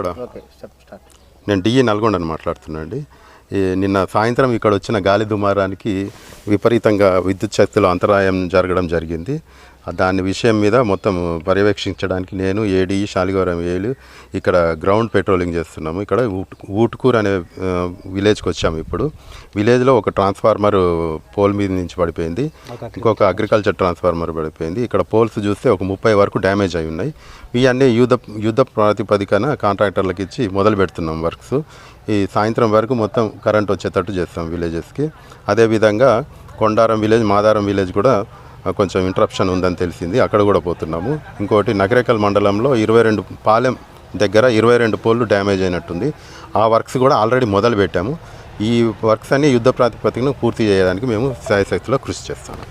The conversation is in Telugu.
ఇక్కడ నేను డిఈ నల్గొండని మాట్లాడుతున్నా అండి. నిన్న సాయంత్రం ఇక్కడ వచ్చిన గాలి దుమారానికి విపరీతంగా విద్యుత్ శక్తిలో అంతరాయం జరగడం జరిగింది. దాని విషయం మీద మొత్తం పర్యవేక్షించడానికి నేను ఏడీఈ శాలిగౌరం ఏలు ఇక్కడ గ్రౌండ్ పెట్రోలింగ్ చేస్తున్నాము. ఇక్కడ ఊటుకూరు అనే విలేజ్కి వచ్చాము. ఇప్పుడు విలేజ్లో ఒక ట్రాన్స్ఫార్మర్ పోల్ మీద నుంచి పడిపోయింది, ఇంకొక అగ్రికల్చర్ ట్రాన్స్ఫార్మర్ పడిపోయింది. ఇక్కడ పోల్స్ చూస్తే ఒక 30 వరకు డ్యామేజ్ అయి ఉన్నాయి. ఇవన్నీ యుద్ధ ప్రాతిపదికన కాంట్రాక్టర్లకు ఇచ్చి మొదలు పెడుతున్నాం వర్క్స్. ఈ సాయంత్రం వరకు మొత్తం కరెంట్ వచ్చేటట్టు చేస్తాం విలేజెస్కి. అదేవిధంగా కొండారం విలేజ్, మాదారం విలేజ్ కూడా కొంచెం ఇంటరప్షన్ ఉందని తెలిసింది, అక్కడ కూడా పోతున్నాము. ఇంకోటి నగరేకల్ మండలంలో 22 పాలెం దగ్గర 22 పోల్లు డ్యామేజ్ అయినట్టుంది. ఆ వర్క్స్ కూడా ఆల్రెడీ మొదలు పెట్టాము. ఈ వర్క్స్ అన్ని యుద్ధ ప్రాతిపదికన పూర్తి చేయడానికి మేము శాయశక్తిలో కృషి చేస్తాము.